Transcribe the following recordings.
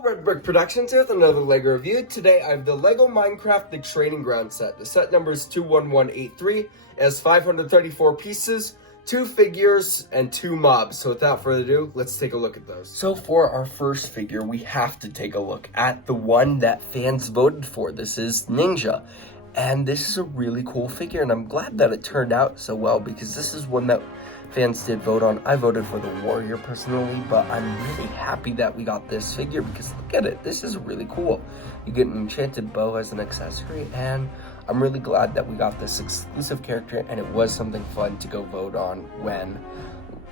Hello, Red Brick Productions here with another LEGO review. Today I have the LEGO Minecraft The Training Ground set. The set number is 21183. It has 534 pieces, 2 figures, and 2 mobs. So without further ado, let's take a look at those. So for our first figure, we have to take a look at the one that fans voted for. This is Ninja. And this is a really cool figure, and I'm glad that it turned out so well because this is one that fans did vote on. I voted for the Warrior personally, but I'm really happy that we got this figure because look at it. This is really cool. You get an enchanted bow as an accessory, and I'm really glad that we got this exclusive character, and it was something fun to go vote on when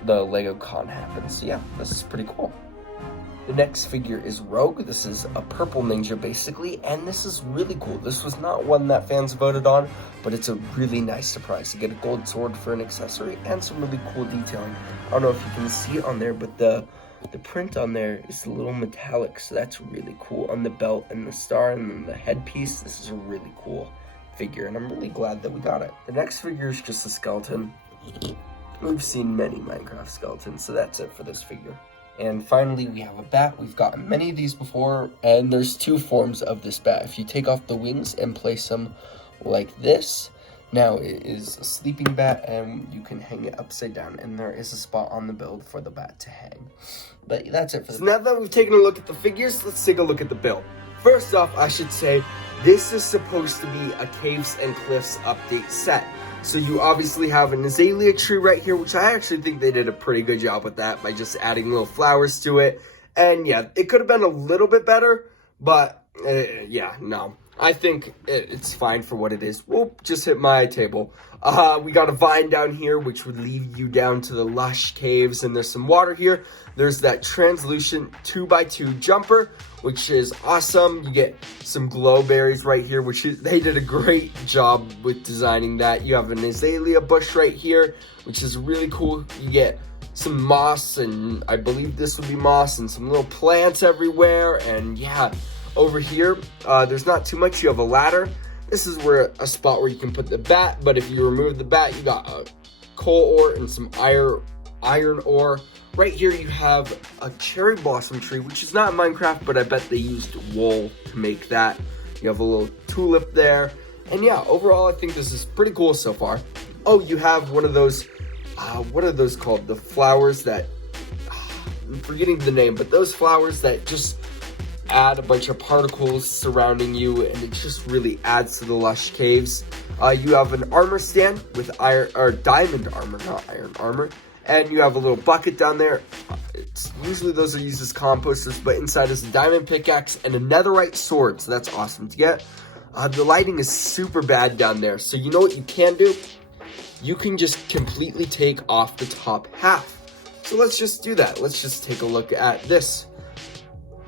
the LEGO Con happens. So yeah, this is pretty cool. The next figure is Rogue. This is a purple ninja basically, and this is really cool. This was not one that fans voted on, but it's a really nice surprise. You get a gold sword for an accessory and some really cool detailing. I don't know if you can see it on there, but the print on there is a little metallic, so that's really cool on the belt and the star and then the headpiece. This is a really cool figure, and I'm really glad that we got it. The next figure is just a skeleton. We've seen many Minecraft skeletons, so that's it for this figure. And finally, we have a bat. We've gotten many of these before, and there's 2 forms of this bat. If you take off the wings and place them like this, now it is a sleeping bat, and you can hang it upside down, and there is a spot on the build for the bat to hang. But that's it for this. So now that we've taken a look at the figures, let's take a look at the build. First off, I should say, this is supposed to be a Caves and Cliffs update set. So you obviously have an azalea tree right here, which I actually think they did a pretty good job with that by just adding little flowers to it. And yeah, it could have been a little bit better, but yeah, no. I think it's fine for what it is. We'll just hit my table. We got a vine down here, which would lead you down to the lush caves, and there's some water here. There's that translucent 2x2 jumper, which is awesome. You get some glow berries right here, they did a great job with designing that. You have an azalea bush right here, which is really cool. You get some moss, and I believe this would be moss, and some little plants everywhere, and yeah. Over here, there's not too much. You have a ladder. This is where a spot where you can put the bat, but if you remove the bat, you got a coal ore and some iron ore. Right here, you have a cherry blossom tree, which is not Minecraft, but I bet they used wool to make that. You have a little tulip there. And yeah, overall, I think this is pretty cool so far. Oh, you have one of those, what are those called? The flowers that, I'm forgetting the name, but those flowers that just add a bunch of particles surrounding you, and it just really adds to the lush caves. You have an armor stand with diamond armor, not iron armor, and you have a little bucket down there. Usually those are used as composters, but inside is a diamond pickaxe and a netherite sword, so that's awesome to get. The lighting is super bad down there, so you know what you can do? You can just completely take off the top half. So let's just do that. Let's just take a look at this.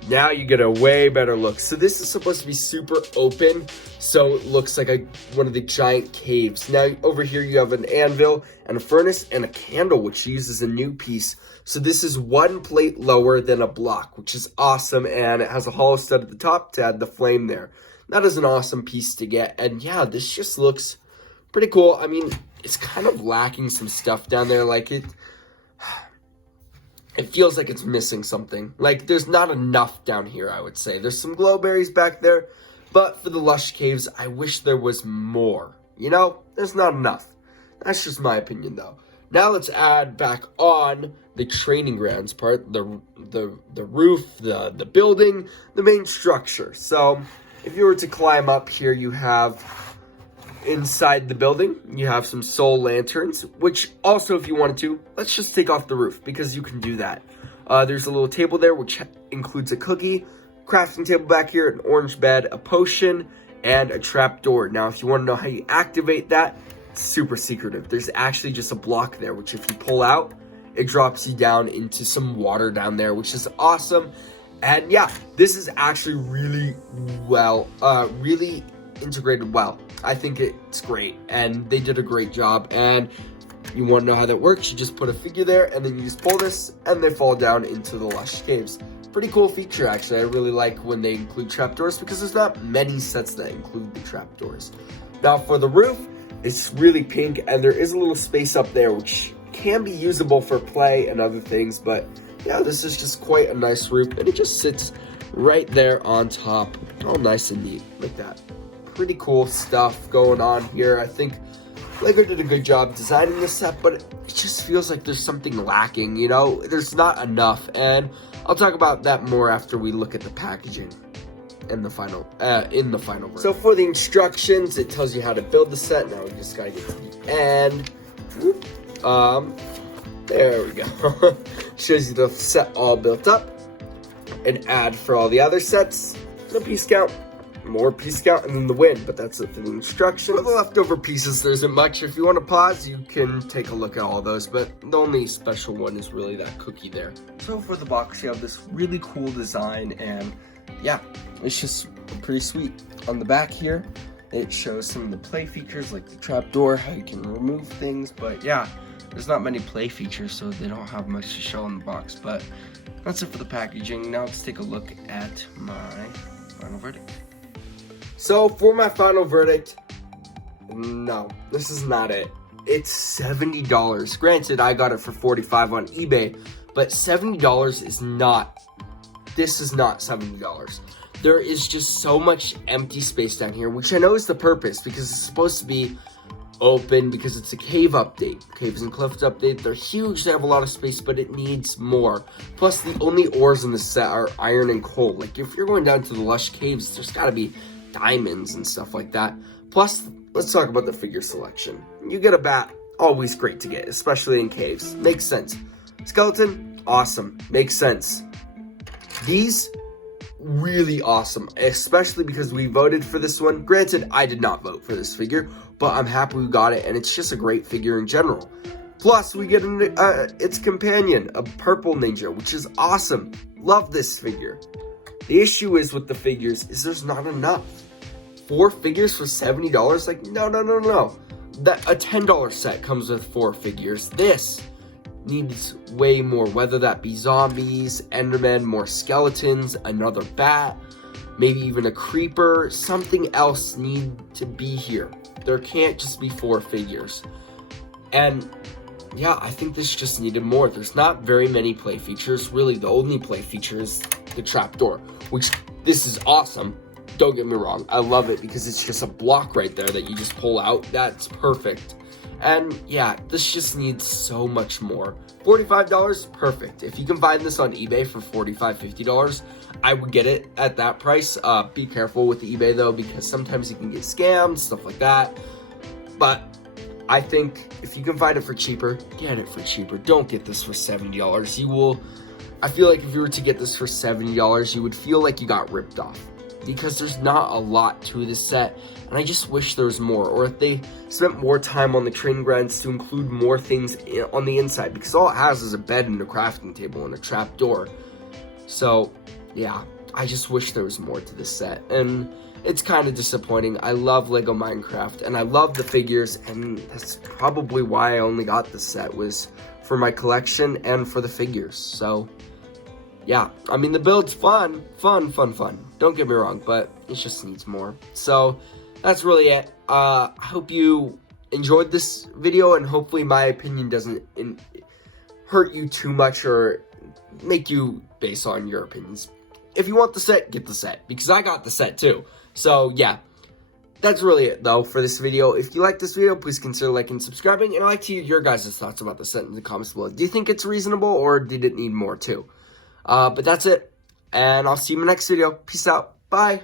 Now you get a way better look. So this is supposed to be super open, so it looks like one of the giant caves. Now over here you have an anvil and a furnace and a candle, which uses a new piece. So this is 1 plate lower than a block, which is awesome, and it has a hollow stud at the top to add the flame there. That is an awesome piece to get, and yeah, this just looks pretty cool. I mean, it's kind of lacking some stuff down there, like it feels like it's missing something. Like, there's not enough down here, I would say. There's some glowberries back there, but for the lush caves, I wish there was more. You know, there's not enough. That's just my opinion, though. Now let's add back on the training grounds part, the roof, the building, the main structure. So, if you were to climb up here, you have inside the building, you have some soul lanterns, which also, if you wanted to, let's just take off the roof because you can do that. There's a little table there, which includes a cookie, crafting table back here, an orange bed, a potion, and a trapdoor. Now, if you want to know how you activate that, it's super secretive. There's actually just a block there, which if you pull out, it drops you down into some water down there, which is awesome. And yeah, this is actually really integrated well. I think it's great, and they did a great job. And you want to know how that works, you just put a figure there, and then you just pull this, and they fall down into the lush caves. Pretty cool feature, actually. I really like when they include trapdoors, because there's not many sets that include the trapdoors. Now, for the roof, it's really pink, and there is a little space up there, which can be usable for play and other things, but yeah, this is just quite a nice roof, and it just sits right there on top. All nice and neat, like that. Pretty cool stuff going on here. I think LEGO did a good job designing this set, but it just feels like there's something lacking, you know? There's not enough, and I'll talk about that more after we look at the packaging in the final version. So for the instructions, it tells you how to build the set. Now we just gotta get to the end. Whoop. There we go. Shows you the set all built up. An ad for all the other sets. The piece count. More piece count, and then the win, but that's it for the instructions. For the leftover pieces, there isn't much. If you want to pause, you can take a look at all those, but the only special one is really that cookie there. So for the box, you have this really cool design, and yeah, it's just pretty sweet. On the back here, it shows some of the play features, like the trapdoor, how you can remove things, but yeah, there's not many play features, so they don't have much to show in the box, but that's it for the packaging. Now let's take a look at my final verdict. So for my final verdict, no, this is not it. It's $70. Granted, I got it for $45 on eBay, but $70 is not, this is not $70. There is just so much empty space down here, which I know is the purpose, because it's supposed to be open, because it's a cave update. Caves and Cliffs update, they're huge, they have a lot of space, but it needs more. Plus, the only ores in the set are iron and coal. Like, if you're going down to the lush caves, there's gotta be diamonds and stuff like that. Plus, let's talk about the figure selection. You get a bat, always great to get, especially in caves. Makes sense. Skeleton, awesome. Makes sense. These, really awesome, especially because we voted for this one. Granted, I did not vote for this figure, but I'm happy we got it, and it's just a great figure in general. Plus, we get its companion, a purple ninja, which is awesome. Love this figure. The issue is with the figures is there's not enough. 4 figures for $70? Like, no. A $10 set comes with 4 figures. This needs way more, whether that be zombies, endermen, more skeletons, another bat, maybe even a creeper. Something else need to be here. There can't just be 4 figures. And yeah, I think this just needed more. There's not very many play features. Really, the only play feature is the trapdoor, which this is awesome. Don't get me wrong, I love it because it's just a block right there that you just pull out. That's perfect. And yeah, this just needs so much more. $45, perfect. If you can find this on eBay for $45, $50, I would get it at that price. Be careful with the eBay though, because sometimes you can get scammed, stuff like that. But I think if you can find it for cheaper, get it for cheaper. Don't get this for $70. You will, I feel like if you were to get this for $70, you would feel like you got ripped off, because there's not a lot to this set, and I just wish there was more, or if they spent more time on the training grounds to include more things on the inside, because all it has is a bed and a crafting table and a trap door. So yeah, I just wish there was more to this set, and it's kind of disappointing. I love Lego Minecraft, and I love the figures, and that's probably why I only got this set, was for my collection and for the figures. So yeah, I mean, the build's fun. Don't get me wrong, but it just needs more. So that's really it. I hope you enjoyed this video, and hopefully my opinion doesn't hurt you too much or make you base on your opinions. If you want the set, get the set, because I got the set too. So yeah, that's really it though for this video. If you like this video, please consider liking and subscribing, and I'd like to hear your guys' thoughts about the set in the comments below. Do you think it's reasonable, or did it need more too? But that's it, and I'll see you in the next video. Peace out. Bye.